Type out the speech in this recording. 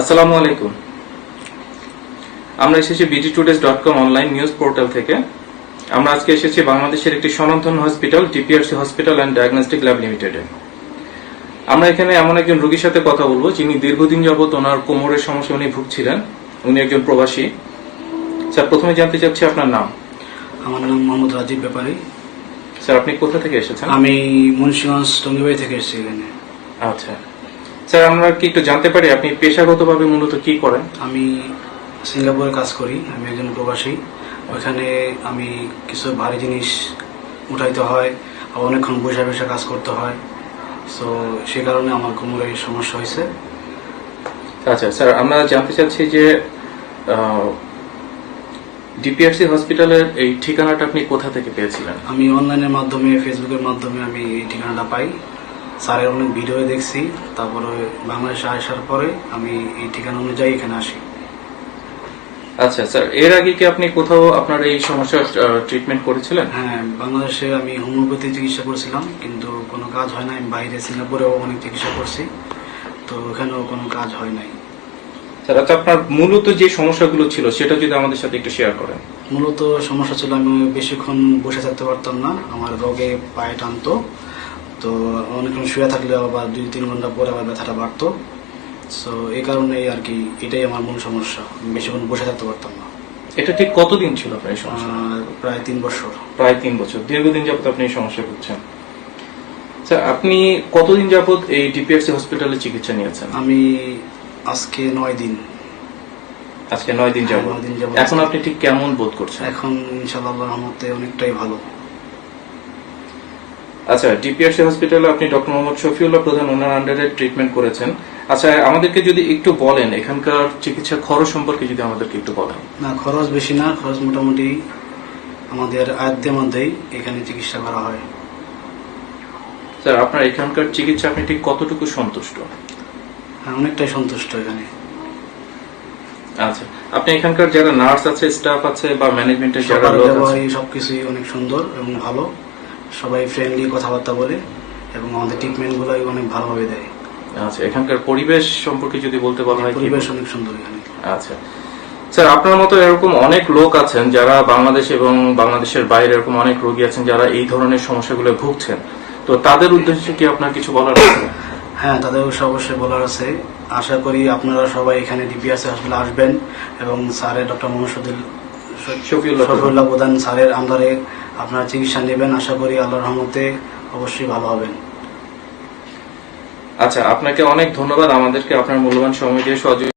আসসালামু আলাইকুম। আমরা এসেছি BG todays dot com online news portal থেকে। আমরা আজকে এসেছি বাংলাদেশের একটি স্বনামধন্য hospital TPRC hospital and diagnostic lab লিমিটেডে আমরা এখানে এমন একজন রোগীর সাথে কথা বলব যিনি দীর্ঘদিন যাবত ওনার কোমরের সমস্যা উনি ভুগছিলেন। উনি একজন প্রবাসী। স্যার প্রথমে জানতে চাচ্ছি আপনার নাম। আমার নাম মোহাম্মদ রাজীব ব্যাপারী। স্যার আপনি কোথা থেকে এসেছেন? আমি মুন্সিগঞ্জ টঙ্গিবাড়ি থেকে এসেছি এখানে। আচ্ছা। স্যার আমরা কি একটু জানতে পারি আপনি পেশাগতভাবে মূলত কি করেন? আমি সিঙ্গাপুরে কাজ করি আমি একজন প্রবাসী। ওখানে আমি কিছু ভারী জিনিস উঠাইতে হয় আবার অনেকক্ষণ বসে বসে কাজ করতে হয়। সো সে কারণে আমার কোমরে সমস্যা হয়েছে। আচ্ছা স্যার আমরা জানতে চাচ্ছি যে ডিপিআরসি হসপিটালের এই ঠিকানাটা আপনি কোথা থেকে পেয়েছিলেন? আমি অনলাইনের মাধ্যমে ফেসবুকের মাধ্যমে আমি এই ঠিকানাটা পাই। স্যারের অনেক ভিডিও দেখছি তারপরে বাংলাদেশে আসার পরে আমি এই ঠিকানা অনুযায়ী এখানে আসি। আচ্ছা স্যার এর আগে কি আপনি কোথাও আপনার এই সমস্যার ট্রিটমেন্ট করেছিলেন? হ্যাঁ বাংলাদেশে আমি হোমিওপ্যাথি চিকিৎসা করেছিলাম কিন্তু কোনো কাজ হয় নাই বাইরে সিঙ্গাপুরেও অনেক চিকিৎসা করছি তো ওখানেও কোনো কাজ হয় নাই। স্যার আচ্ছা আপনার মূলত যে সমস্যাগুলো ছিল সেটা যদি আমাদের সাথে একটু শেয়ার করেন। মূলত সমস্যা ছিল আমি বেশিক্ষণ বসে থাকতে পারতাম না আমার রোগে পায়ে টানতো তো অনেকক্ষণ শুয়ে থাকলে আবার দুই তিন ঘণ্টা পরে আবার ব্যথাটা বাড়তো। সো এই কারণে আর কি এটাই আমার মূল সমস্যা। বেশিক্ষণ বসে থাকতে পারতাম না। এটা ঠিক কতদিন ছিল আপনার এই সমস্যা? প্রায় তিন বছর। প্রায় তিন বছর। দীর্ঘদিন যাবত আপনি এই সমস্যা ভুগছেন। স্যার আপনি কতদিন যাবত এই ডিপিএফসি হসপিটালে চিকিৎসা নিয়েছেন? আমি আজকে নয় দিন। আজকে নয় দিন হ্যাঁ, যাবত। যাবত। এখন আপনি ঠিক কেমন বোধ করছেন? এখন ইনশাল্লাহ রহমতে অনেকটাই ভালো। আচ্ছা ডিপিআরসি হসপিটালে আপনি ডক্টর মোহাম্মদ শফিউল্লাহ প্রধান ওনার আন্ডারে ট্রিটমেন্ট করেছেন। আচ্ছা আমাদেরকে যদি একটু বলেন এখানকার চিকিৎসা খরচ সম্পর্কে যদি আমাদেরকে একটু বলেন। না খরচ বেশি না খরচ মোটামুটি আমাদের আয়ত্তের মধ্যেই এখানে চিকিৎসা করা হয়। স্যার আপনার এখানকার চিকিৎসা আপনি ঠিক কতটুকু সন্তুষ্ট? হ্যাঁ অনেকটাই সন্তুষ্ট এখানে। আচ্ছা আপনি এখানকার যারা নার্স আছে স্টাফ আছে বা ম্যানেজমেন্টের যারা লোক আছে সবকিছুই অনেক সুন্দর এবং ভালো। সবাই ফ্রেন্ডলি কথাবার্তা বলে এবং আমাদের ট্রিটমেন্টগুলো অনেক ভালোভাবে দেয়। আচ্ছা এখানকার পরিবেশ সম্পর্কে যদি বলতে বলা হয় পরিবেশ অনেক সুন্দর এখানে। আচ্ছা। স্যার আপনার মতো এরকম অনেক লোক আছেন যারা বাংলাদেশ এবং বাংলাদেশের বাইরে এরকম অনেক রোগী আছেন যারা এই ধরনের সমস্যাগুলো ভুগছেন। তো তাদের উদ্দেশ্যে কি আপনার কিছু বলার আছে? হ্যাঁ তাদের অবশ্যই বলার আছে। আশা করি আপনারা সবাই এখানে ডিপিএসএ হসপিটালে আসবেন এবং স্যারের ডক্টর মোহাম্মদ। শফিউল্লাহ প্রধান। স্যারের আন্ডারে আপনারা চিকিৎসা নেবেন, আশা করি আল্লাহর রহমতে অবশ্যই ভালো হবেন। আচ্ছা আপনাকে অনেক ধন্যবাদ। আমাদেরকে আপনার মূল্যবান সময় দিয়ে সহযোগিতা